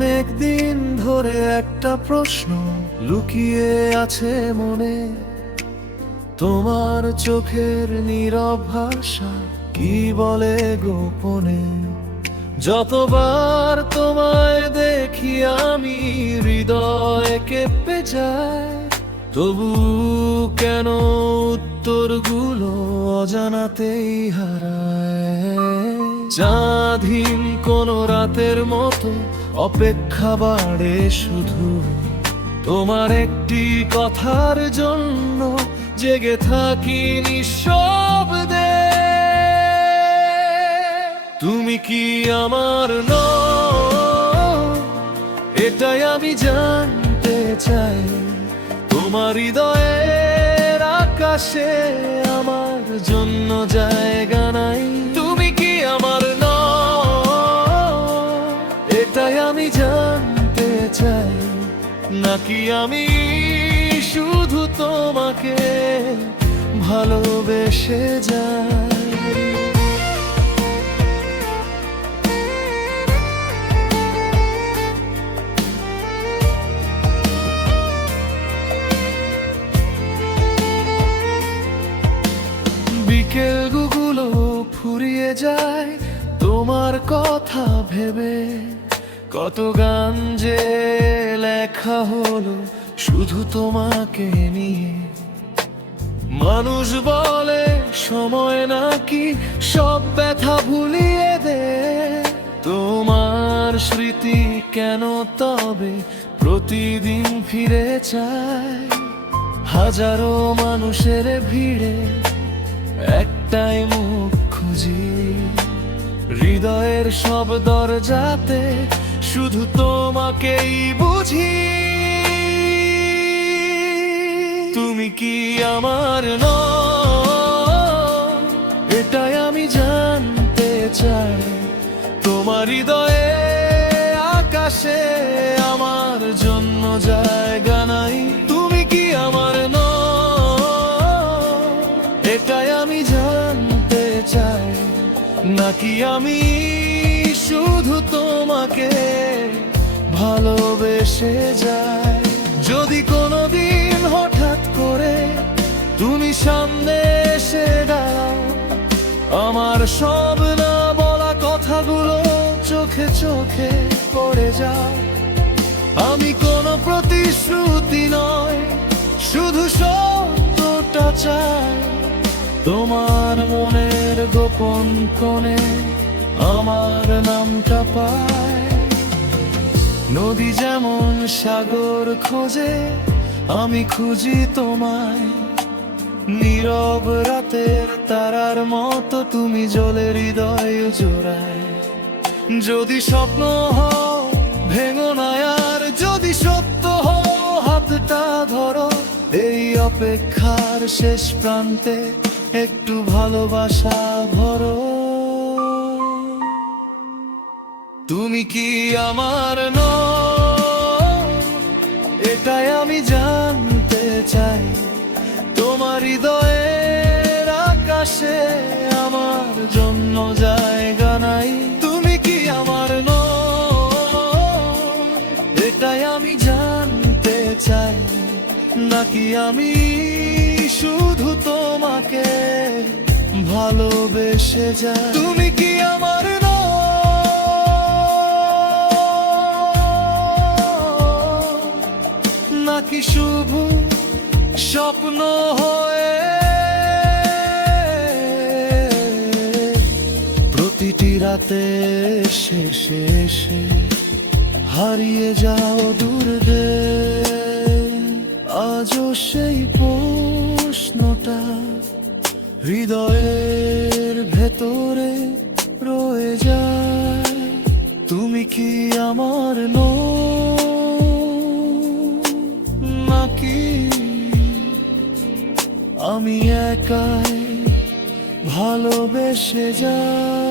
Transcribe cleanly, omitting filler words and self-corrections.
অনেক দিন ধরে একটা প্রশ্ন লুকিয়ে আছে মনে, তোমার চোখের নীরব ভাষা কি বলে গোপনে। যতবার তোমায় দেখি আমি হৃদয় কেঁপে যায়, তবু কেন উত্তরগুলো অজানাতেই হারায়। চাঁদহীন কোনো রাতের মতো অপেক্ষা বাড়ে শুধু তোমার একটি কথার জন্য, জেগে থাকি নিঃশব্দে। তুমি কি আমার নও, এটাই আমি জানতে চাই। তোমার হৃদয়ের আকাশে আমার জন্য জায়গা নাই। তুমি কি আমার নও, এটাই আমি জানতে চাই। নাকি আমি শুধু তোমাকে ভালোবেসে যাই। বিকেলগুলো ফুরিয়ে যায় তোমার কথা ভেবে, কত গান যে লেখা হলো শুধু তোমাকে নিয়ে। মানুষ বলে সময় নাকি সব ব্যথা ভুলিয়ে দে, তোমার স্মৃতি কেন তবে প্রতিদিন ফিরে চায়। হাজারো মানুষের ভিড়ে একটাই মুখ খুঁজি, হৃদয়ের সব দরজাতে শুধু তোমাকেই বুঝি। তুমি কি আমার নও, এটাই আমি জানতে চাই। তোমার হৃদয়ে আকাশে আমার জন্য জায়গা নাই। তুমি কি আমার নও, এটাই আমি জানতে চাই। নাকি আমি শুধু তোমাকে ভালোবেসে যাই। যদি কোনোদিন হঠাৎ করে তুমি সামনে এসে দাও, আমার সব না বলা কথাগুলো চোখে চোখে পড়ে যায়। আমি কোনো প্রতিশ্রুতি নয়, শুধু সত্যটা চাই। তোমার মনের গোপন কোণে আমার নামটা পায়। নদী যেমন সাগর খোঁজে, আমি খুঁজি তোমায়। নীরব রাতের তারার মতো তুমি জ্বলে হৃদয় জোড়ায়। যদি স্বপ্ন হও ভেঙো না আর, যদি সত্য হও হাতটা ধরো। এই অপেক্ষার শেষ প্রান্তে একটু ভালোবাসা ভরো। তুমি কি আমার নও, এটাই আমি জানতে চাই। তোমার হৃদয়ের আকাশে আমার জন্য জায়গা নাই। তুমি কি আমার নও, এটাই আমি জানতে চাই। নাকি আমি শুধু তোমাকে ভালোবেসে যাই। তুমি কি আমার নও, নাকি শুধু স্বপ্ন হয়ে প্রতিটি রাতের শেষে এসে হারিয়ে যাও দূরে। আজও সেই প্রশ্নটা হৃদয়ের ভেতরে রয়ে যায়। তুমি কি আমার নও, নাকি আমি একাই ভালোবেসে যাই।